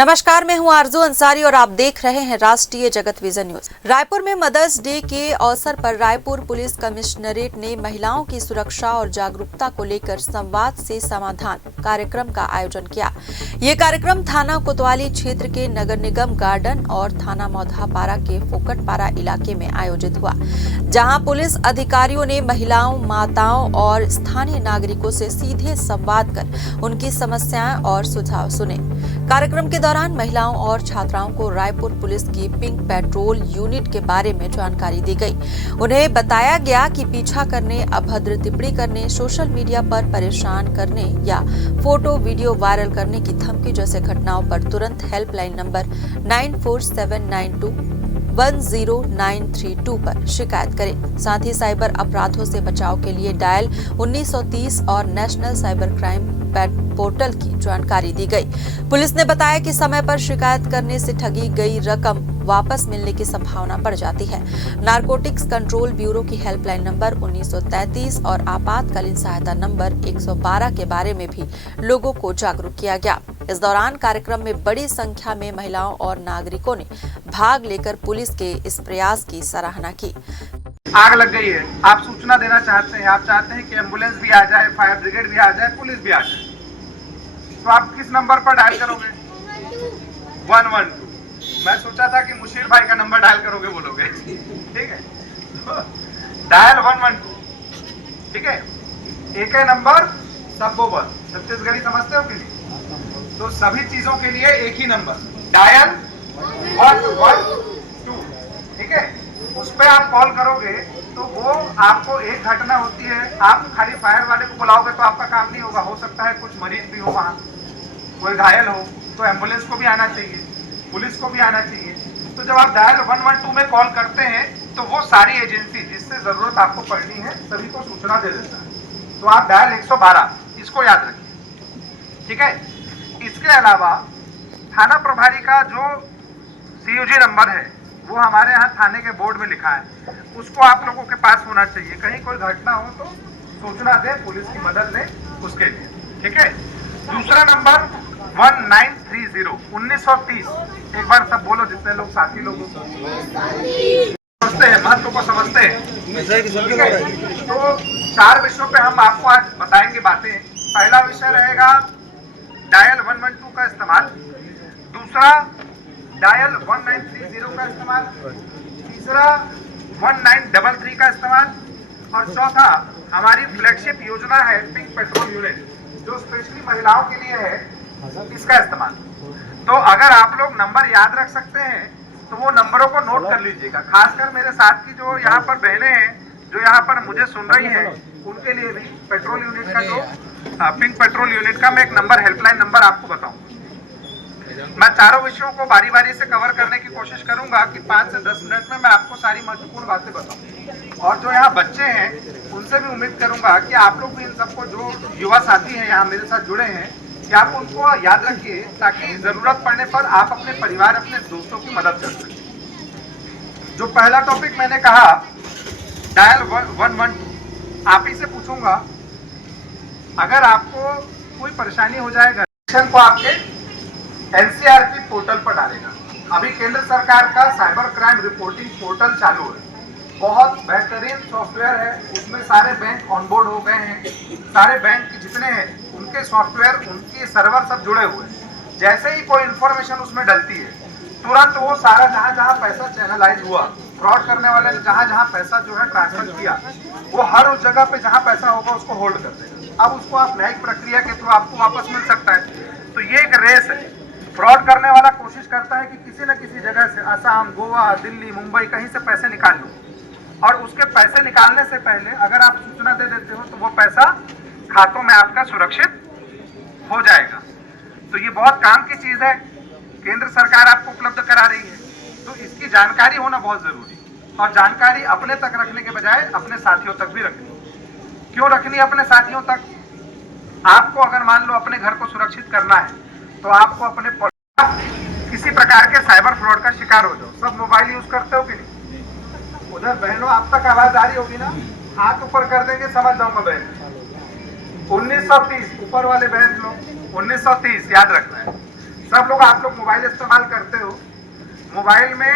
नमस्कार, मैं हूं आरजू अंसारी और आप देख रहे हैं राष्ट्रीय जगत विजन न्यूज। रायपुर में मदर्स डे के अवसर पर रायपुर पुलिस कमिश्नरेट ने महिलाओं की सुरक्षा और जागरूकता को लेकर संवाद से समाधान कार्यक्रम का आयोजन किया। ये कार्यक्रम थाना कोतवाली क्षेत्र के नगर निगम गार्डन और थाना मौधापारा के फोकटपारा इलाके में आयोजित हुआ, जहां पुलिस अधिकारियों ने महिलाओं, माताओं और स्थानीय नागरिकों से सीधे संवाद कर उनकी समस्याएं और सुझाव सुने। कार्यक्रम के दौरान महिलाओं और छात्राओं को रायपुर पुलिस की पिंक पेट्रोल यूनिट के बारे में जानकारी दी गई। उन्हें बताया गया कि पीछा करने, अभद्र टिप्पणी करने, सोशल मीडिया पर परेशान करने या फोटो वीडियो वायरल करने की धमकी जैसे घटनाओं पर तुरंत हेल्पलाइन नंबर 9479210932 पर शिकायत करें। साथ ही साइबर अपराधों से बचाव के लिए डायल 1930 और नेशनल साइबर क्राइम पोर्टल की जानकारी दी गई। पुलिस ने बताया कि समय पर शिकायत करने से ठगी गई रकम वापस मिलने की संभावना बढ़ जाती है। नारकोटिक्स कंट्रोल ब्यूरो की हेल्पलाइन नंबर 1933 और आपातकालीन सहायता नंबर 112 के बारे में भी लोगों को जागरूक किया गया। इस दौरान कार्यक्रम में बड़ी संख्या में महिलाओं और नागरिकों ने भाग लेकर पुलिस के इस प्रयास की सराहना की। आग लग गई है, आप सूचना देना चाहते हैं, आप चाहते हैं कि एम्बुलेंस भी आ जाए, फायर ब्रिगेड भी आ जाए, पुलिस भी आ जाए, तो आप किस नंबर पर डायल करोगे? 112। मैं सोचा था कि मुशीर भाई का नंबर डायल करोगे बोलोगे। ठीक है, तो डायल 112। ठीक है, एक है नंबर सबको बस छत्तीसगढ़ी समझते हो कि नहीं? तो सभी चीजों के लिए एक ही नंबर डायल 112। ठीक है, उस पर आप कॉल करोगे तो वो आपको एक घटना होती है, आप खाली फायर वाले को बुलाओगे तो आपका काम नहीं होगा। हो सकता है कुछ मरीज भी हो, वहाँ कोई घायल हो, तो एम्बुलेंस को भी आना चाहिए, पुलिस को भी आना चाहिए। तो जब आप डायल 112 में कॉल करते हैं तो वो सारी एजेंसी जिससे जरूरत आपको पड़नी है सभी को सूचना दे देता है। तो आप डायल 112 इसको याद रखिए। ठीक है, इसके अलावा थाना प्रभारी का जो CUG नंबर है वो हमारे यहाँ थाने के बोर्ड में लिखा है, उसको आप लोगों के पास होना चाहिए। कहीं कोई घटना हो तो सूचना दें, पुलिस की मदद लें उसके लिए। ठीक है, दूसरा नंबर 1930। एक बार सब बोलो, जितने लोग साथी लोग समझते हैं, महत्व को समझते हैं। ठीक है, तो 4 विषयों पे हम आपको आज बताएंगे बातें। पहला विषय रहेगा डायल 112 का इस्तेमाल, दूसरा डायल 1930 का इस्तेमाल, तीसरा 1933 का इस्तेमाल, और चौथा हमारी फ्लैगशिप योजना है पिंक पेट्रोल यूनिट जो स्पेशली महिलाओं के लिए है, इसका इस्तेमाल। तो अगर आप लोग नंबर याद रख सकते हैं तो वो नंबरों को नोट कर लीजिएगा। खासकर मेरे साथ की जो यहाँ पर बहनें हैं जो यहाँ पर मुझे सुन रही हैं, उनके लिए भी पेट्रोल यूनिट का जो पिंक पेट्रोल यूनिट का मैं एक नंबर, हेल्पलाइन नंबर आपको बताऊंगा। मैं चारों विषयों को बारी बारी से कवर करने की कोशिश करूंगा कि 5 से 10 मिनट में मैं आपको सारी महत्वपूर्ण बातें बताऊं। और जो यहाँ बच्चे हैं उनसे भी उम्मीद करूंगा कि आप लोग भी इन सबको, जो युवा साथी हैं यहाँ मेरे साथ जुड़े हैं, कि आप उनको याद रखिए ताकि जरूरत पड़ने पर आप अपने परिवार, अपने दोस्तों की मदद कर सकें। जो पहला टॉपिक मैंने कहा डायल 112, आप ही से पूछूंगा, अगर आपको कोई परेशानी हो जाएगा को आपके NCRP पोर्टल पर डालेगा। अभी केंद्र सरकार का साइबर क्राइम रिपोर्टिंग पोर्टल चालू है, बहुत बेहतरीन सॉफ्टवेयर है। उसमें सारे बैंक ऑनबोर्ड हो गए हैं, सारे बैंक के जितने हैं उनके सॉफ्टवेयर, उनके सर्वर सब जुड़े हुए हैं। जैसे ही कोई इंफॉर्मेशन उसमें डलती है तुरंत वो सारा जहां जहां पैसा चैनलाइज हुआ, फ्रॉड करने वाले ने जहां जहां पैसा जो है ट्रांसफर किया, वो हर उस जगह पे जहां पैसा होगा उसको होल्ड कर देगा। अब उसको आप न्यायिक प्रक्रिया के थ्रू आपको वापस मिल सकता है। तो ये एक रेस है। फ्रॉड करने वाला कोशिश करता है कि किसी न किसी जगह से, असम, गोवा, दिल्ली, मुंबई, कहीं से पैसे निकाल लो, और उसके पैसे निकालने से पहले अगर आप सूचना दे देते हो तो वो पैसा खातों में आपका सुरक्षित हो जाएगा। तो ये बहुत काम की चीज है, केंद्र सरकार आपको उपलब्ध करा रही है, तो इसकी जानकारी होना बहुत जरूरी है। और जानकारी अपने तक रखने के बजाय अपने साथियों तक भी रखनी। क्यों रखनी है अपने साथियों तक? आपको अगर मान लो अपने घर को सुरक्षित करना है तो आपको अपने किसी प्रकार के साइबर फ्रॉड का शिकार हो जाओ, सब मोबाइल यूज करते हो कि नहीं? उधर बहनों आप तक आवाज आ रही होगी ना, हाथ ऊपर कर देंगे समझ जाऊंगा बहन। 1930 ऊपर वाले बहन लोग 1930 याद रखना है। सब लोग आप लोग मोबाइल इस्तेमाल करते हो, मोबाइल में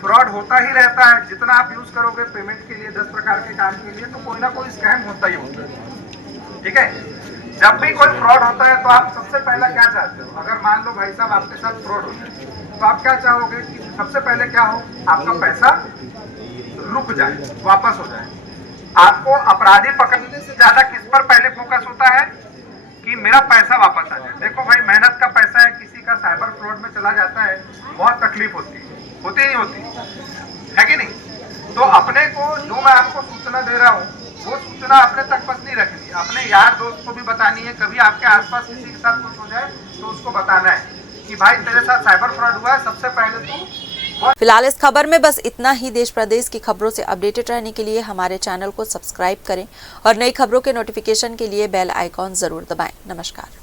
फ्रॉड होता ही रहता है। जितना आप यूज करोगे पेमेंट के लिए, 10 प्रकार के काम के लिए, तो कोई ना कोई स्कैम होता ही होता है। ठीक है, जब भी कोई फ्रॉड होता है तो आप सबसे पहला क्या चाहते हो? अगर मान लो भाई साहब आपके साथ फ्रॉड हो जाए तो आप क्या चाहोगे कि सबसे पहले क्या हो, आपका पैसा रुक जाए, वापस हो जाए। आपको अपराधी पकड़ने से ज्यादा किस पर पहले फोकस होता है कि मेरा पैसा वापस आ जाए। देखो भाई, मेहनत का पैसा है, किसी का साइबर फ्रॉड में चला जाता है, बहुत तकलीफ होती है, होती नहीं होती है कि नहीं? तो अपने को जो मैं आपको सूचना दे रहा हूँ वो सूचना अपने तक बस नहीं रखनी, अपने यार दोस्त को भी बतानी है। कभी आपके आसपास किसी के साथ कुछ हो जाए तो उसको बताना है कि भाई तेरे साथ साइबर फ्रॉड हुआ है, सबसे पहले तू। फिलहाल इस खबर में बस इतना ही। देश प्रदेश की खबरों से अपडेटेड रहने के लिए हमारे चैनल को सब्सक्राइब करें और नई खबरों के नोटिफिकेशन के लिए बेल आइकॉन जरूर दबाएं। नमस्कार।